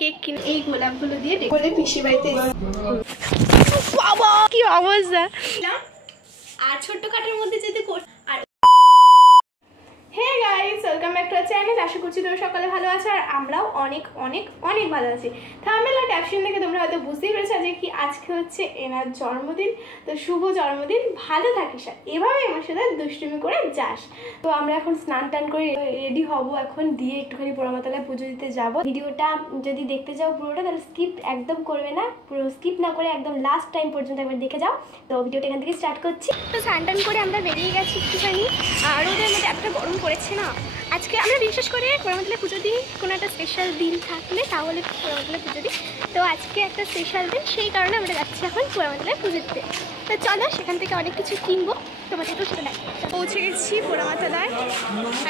Cake কিনে এই গোলাপগুলো দিয়ে পিসির বাড়িতে বাবা কি অবস্থা। আর ছোট্ট কাঠের মধ্যে যদি আর hey guys, welcome back to our channel. আশা করছি তোমরা সকালে ভালো আছো আর আমরাও অনেক অনেক অনেক ভালো আছি। থাম্বনেল আর ক্যাপশন দেখে তোমরা হয়তো বুঝতেই পেরেছো যে কি আজকে হচ্ছে এনার জন্মদিন। তো শুভ জন্মদিন, ভালো থাকিস আর এভাবে আমার সাথে দুষ্টুমি করে যাস। তো আমরা এখন স্নান টান করে রেডি হব, এখন দিয়ে একটুখানি পোড়ামাতলায় পুজো দিতে যাব। ভিডিওটা যদি দেখতে যাও পুরোটা, তাহলে স্কিপ একদম করবে না, পুরো স্কিপ না করে একদম লাস্ট টাইম পর্যন্ত একবার দেখে যাও। তো ভিডিওটা এখান থেকে স্টার্ট করছি। তো স্নান টান করে আমরা বেরিয়ে গেছি একটুখানি, আর ওদের মধ্যে একটা গরম পড়েছে না। আজকে আমরা বিশেষ করে পোড়ামাতলায় পুজো দিই, কোনো একটা স্পেশাল দিন থাকলে তাহলে পোড়ামাতলায় পুজো দিই। তো আজকে একটা স্পেশাল দিন, সেই কারণে আমরা যাচ্ছি এখন পোড়ামাতলায় পুজো দিতে। তো চলো সেখান থেকে অনেক কিছু কিনবো, তোমাদেরকেও সেটা দেখ। পৌঁছে গেছি পোড়ামাতলায়,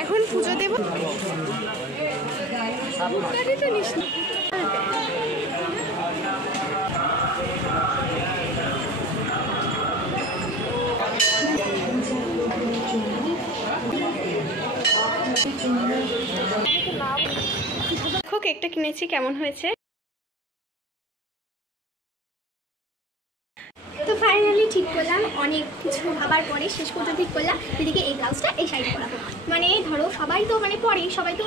এখন পুজো দেবো। তো নিস দেখো কেকটা কিনেছি, কেমন হয়েছে। তো ফাইনালি ঠিক করলাম, অনেক কিছু ভাবার পরে শেষ পর্যন্ত ঠিক করলাম দিদিকে এই ব্লাউজটা এই শাড়ি পরাবো। মানে ধরো সবাই তো মানে পরে, সবাই তো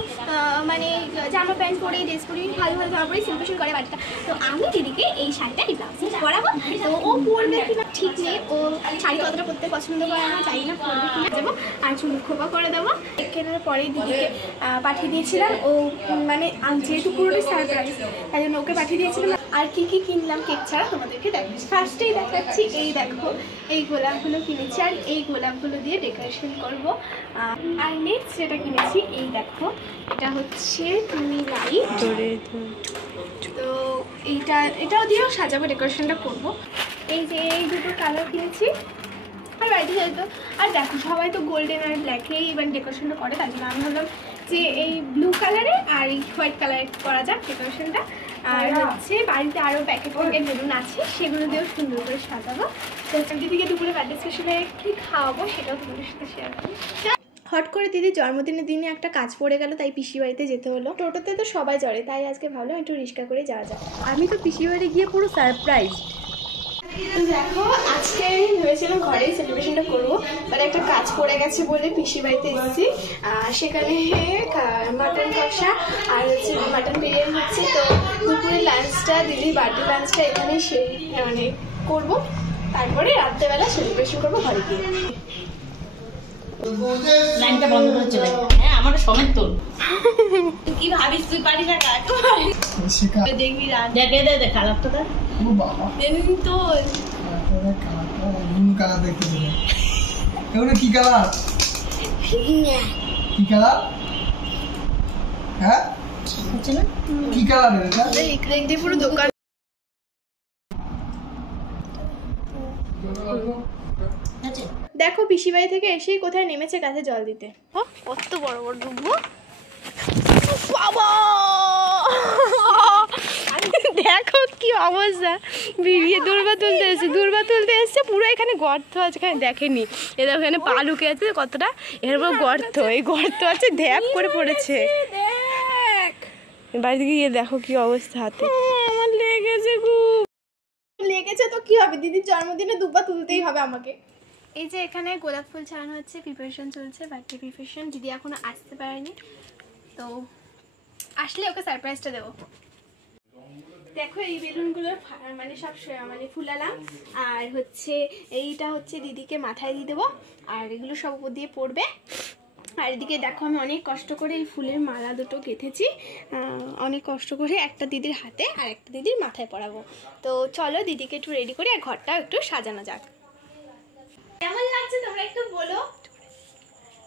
মানে জামা প্যান্ট পরে ড্রেস পরে ভালো ভালো জামা পরে সিম্পল করে বাড়িটা। তো আমি দিদিকে এই শাড়িটা এই ব্লাউজ পরাবো। তো ও পরবে কিনা ঠিক নেই, ও শাড়ি কতটা পরতে পছন্দ করে না, চাই না পরবে কিনা যাবো। আর চুল খোপা করে দেবো। কেনার পরে দিদিকে পাঠিয়ে দিয়েছিলাম, ও মানে যেহেতু পুরোটাই সারপ্রাইজ তাই জন্য ওকে পাঠিয়ে দিয়েছিলাম। আর কি কি কিনলাম কেক ছাড়া তোমাদেরকে দেখাচ্ছি। ফার্স্টেই দেখাচ্ছি, এই দেখো এই গোলাপগুলো কিনেছি, আর এই গোলাপগুলো দিয়ে ডেকোরেশন করব। আর নেক্সট যেটা কিনেছি এই দেখো, এটা হচ্ছে তুমি লাইট, তো এটাও দিয়েও সাজাবো, ডেকোরেশনটা করব। এই যে এই দুটো কালার কিনেছি আর বাড়িতে যেহেতু, আর দেখো সবাই তো গোল্ডেন আর ব্ল্যাকেই এবার ডেকোরেশনটা করে, তার জন্য আমি ভাবলাম যে এই ব্লু কালারে আর এই হোয়াইট কালারে করা যাক ডেকোরেশনটা। আর হচ্ছে বাড়িতে আরও প্যাকেট বেলুন আছে, সেগুলো দিয়েও সুন্দর করে সাজাবো। তো দিদিকে দুপুরে বার্থডে স্পেশালে কী খাওয়াবো সেটাও তোমাদের সাথে শেয়ার করি। হট করে দিদির জন্মদিনের দিনে একটা কাজ পড়ে গেল, তাই পিসি বাড়িতে যেতে হলো। টোটোতে তো সবাই চড়ে, তাই আজকে ভাবলাম একটু রিক্সা করে যাওয়া যায়। আমি তো পিসি বাড়ি গিয়ে পুরো সারপ্রাইজ। দেখো আজকে ভেবেছিলাম ঘরেই সেলিব্রেশনটা করবো, বাট একটা কাজ পড়ে গেছে বলে পিসি বাড়িতে এসেছি। সেখানে মাটন কষা আর হচ্ছে মাটন বিরিয়ানি হচ্ছে। তো দুপুরে লাঞ্চটা, দিদির বার্থডে লাঞ্চটা এখানে সেই মানে করবো, তারপরে রাত্রেবেলা সেলিব্রেশন করবো ঘরে গিয়ে। লাইনটা বন্ধ করে চলে গেল। হ্যাঁ আমার সমেত তোর কি ভাবিস তুই পারিস না কাট দেখবি রাত দেখে দে কালারটা দে। ও বাবা দেখবি তো কালারটা নীল কালার দেখতে দিলে। এগুলো কি কালার? কি কালার? হ্যাঁ হচ্ছে না কি কালার এটা? দেখতে পুরো দোকান। দেখো পিসি বাড়ি থেকে এসেই কোথায় নেমেছে গাছে জল দিতে। ও কত বড় বড় ডুববো বাবা, দেখো কি অবস্থা। ভিড়িয়ে দুর্বা তুলতে এসছে পুরো এখানে গর্ত আছে, এখানে দেখেনি এ দেখো এখানে পা লুকে আছে কতটা, এর উপর গর্ত, এই গর্ত আছে ধ্যাপ করে পড়েছে। বাড়ি থেকে গিয়ে দেখো কি অবস্থা, হাতে আমার লেগেছে, খুব লেগেছে। তো কি হবে, দিদির জন্মদিনে দুবা তুলতেই হবে আমাকে। এই যে এখানে গোলাপ ফুল ছাড়ানো হচ্ছে, প্রিপারেশন চলছে, বার্থডে প্রিপারেশন। দিদি এখনো আসতে পারেনি, তো আসলে ওকে সারপ্রাইজটা দেবো। দেখো এই বেলুনগুলো মানে সব মানে ফুলালাম, আর হচ্ছে এইটা হচ্ছে দিদিকে মাথায় দিয়ে দেবো, আর এগুলো সব উপর দিয়ে পড়বে। আর এদিকে দেখো আমি অনেক কষ্ট করে এই ফুলের মালা দুটো গেঁথেছি, অনেক কষ্ট করে, একটা দিদির হাতে আর একটা দিদির মাথায় পরাবো। তো চলো দিদিকে একটু রেডি করি আর ঘরটাও একটু সাজানো যাক। কেমন লাগছে তোমরা একটু বলো।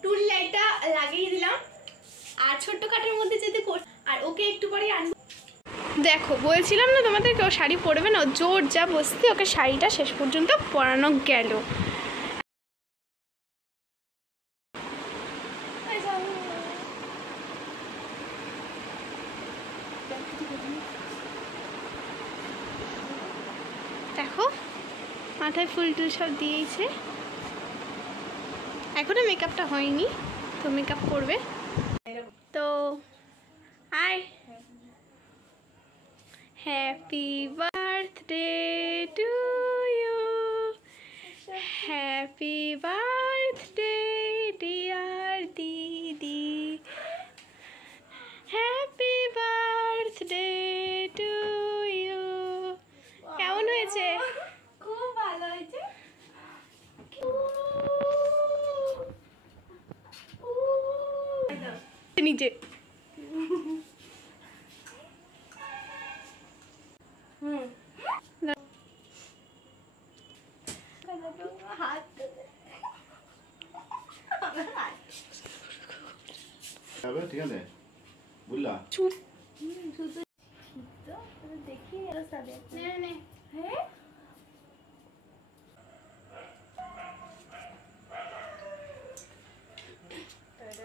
টুল লাইটটা লাগিয়ে দিলাম, আর ছোট্ট কাঠের মধ্যে যদি আর ওকে একটু পরে আনবো। দেখো বলছিলাম না তোমাদেরকে ও শাড়ি পরবে না, জোর যা বসতে ওকে শাড়িটা শেষ পর্যন্ত পরানো গেল। দেখো মাথায় ফুল টুল সব দিয়েছে, এখনো মেকআপটা হয়নি, তো মেকআপ করবে। তো আয় happy birthday to you, happy birthday dear দিদি, হ্যাপি বার্থডে টু ইউ। কেমন হয়েছে? খুব ভালো হয়েছে। নিচে ঠিক আছে বুঝলা? চুপ। দেখি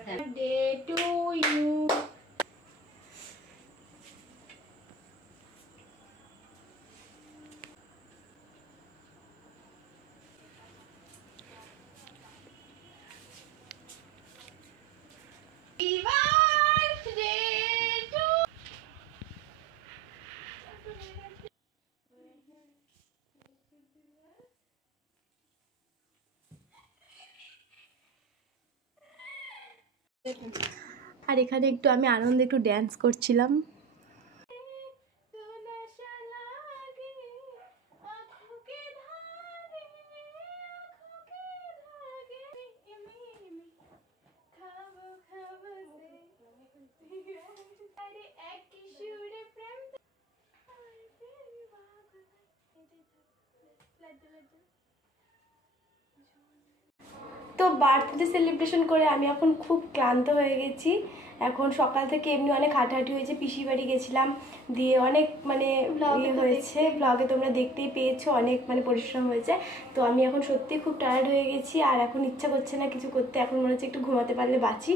হ্যাঁ day to you. Happy birthday to আর এখানে একটু আমি আনন্দে একটু ড্যান্স করছিলাম। তো বার্থডে সেলিব্রেশন করে আমি এখন খুব ক্লান্ত হয়ে গেছি। এখন সকাল থেকে এমনি অনেক হাঁটাহাঁটি হয়েছে, পিসি বাড়ি গেছিলাম, দিয়ে অনেক মানে ইয়ে হয়েছে, ব্লগে তোমরা দেখতেই পেয়েছো, অনেক মানে পরিশ্রম হয়েছে। তো আমি এখন সত্যি খুব টায়ার্ড হয়ে গেছি, আর এখন ইচ্ছা করছে না কিছু করতে, এখন মনে হচ্ছে একটু ঘুমাতে পারলে বাঁচি।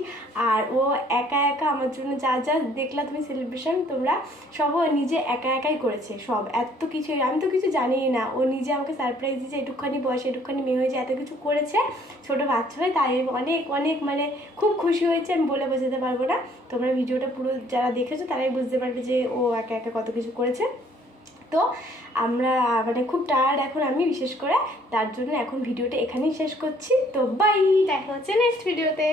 আর ও একা একা আমার জন্য যা যা দেখলা তুমি সেলিব্রেশন, তোমরা সব ও নিজে একা একাই করেছে সব, এত কিছু আমি তো কিছু জানিই না, ও নিজে আমাকে সারপ্রাইজ দিয়েছে, একটুখানি বয়সে একটুখানি মেয়ে হয়েছে, এত কিছু করেছে ছোটো বাচ্চা হয়ে, তাই অনেক অনেক মানে খুব খুশি হয়েছে, আমি বলে বোঝাতে পারবো না। তোমরা ভিডিওটা পুরো যারা দেখেছো তারাই বুঝতে পারবে যে ও একা একা কত কিছু করেছে। তো আমরা মানে খুব টায়ার্ড এখন আমি, বিশেষ করে তার জন্য এখন ভিডিওটা এখানেই শেষ করছি। তো বাই, দেখা হচ্ছে নেক্সট ভিডিওতে।